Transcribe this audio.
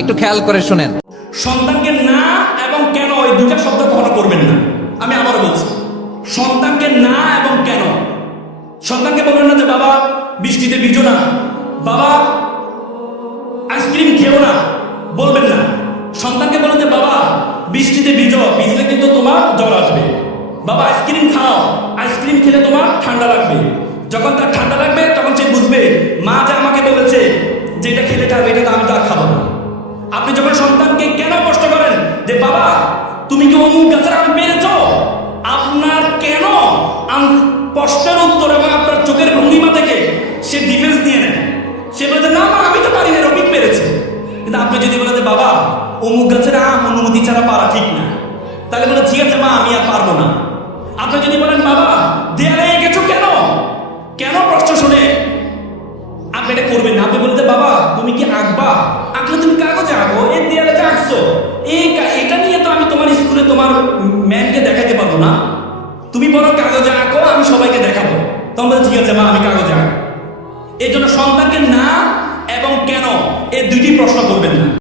একটু খেয়াল করে শুনেন। সন্তানকে না এবং কেন এই দুটা শব্দ কখনো করবেন না। আমি আবারও বলছি, সন্তানকে না এবং কেন। সন্তানকে বলবেন না যে বাবা বৃষ্টিতে ভিজো না, বাবা আইসক্রিম খেও না, বলবেন না। সন্তানকে বলেন যে বাবা বৃষ্টিতে ভিজলে কিন্তু তোমার জ্বর আসবে, বাবা আইসক্রিম খাও, আইসক্রিম খেলে তোমার ঠান্ডা লাগবে। যখন তার ঠান্ডা লাগবে তখন সে বুঝবে মা যা আমাকে বলেছে যে এটা খেলে থাকবে, এটা আমি তো আর খাবো না। আপনি যখন সন্তানকে কেন প্রশ্ন করেন যে বাবা তুমি কি অমুক গাছের আম পেরেছো, আপনার কেন প্রশ্নের উত্তর এবং আপনার চোখের ভঙ্গিমা থেকে সে ডিফেন্স নিয়ে নেয়। সে বলে না মা আমি তো পারি না, রবি পেরেছে। কিন্তু আপনি যদি বলেন যে বাবা অমুক গাছের আম অনুমতি ছাড়া পারা ঠিক না, তাহলে বলে ঠিক আছে মা আমি আর পারবো না। আপনি যদি বলেন বাবা দেয়ালে এঁকেছো কেন, কেন প্রশ্ন শুনে আপনি এটা করবেন না। আপনি বলতে বাবা তুমি কি আঁকবা, আঁকলে তুমি কাগজে আঁকো, এই দেয়ালে যে আঁকছো এটা নিয়ে তো আমি তোমার স্কুলে তোমার ম্যামকে দেখাতে পারবো না, তুমি বরং কাগজে আঁকো, আমি সবাইকে দেখাবো। তখন বলতে ঠিক আছে মা আমি কাগজে আঁকবো। এই জন্য সন্তানকে না এবং কেন এই দুইটি প্রশ্ন করবেন না।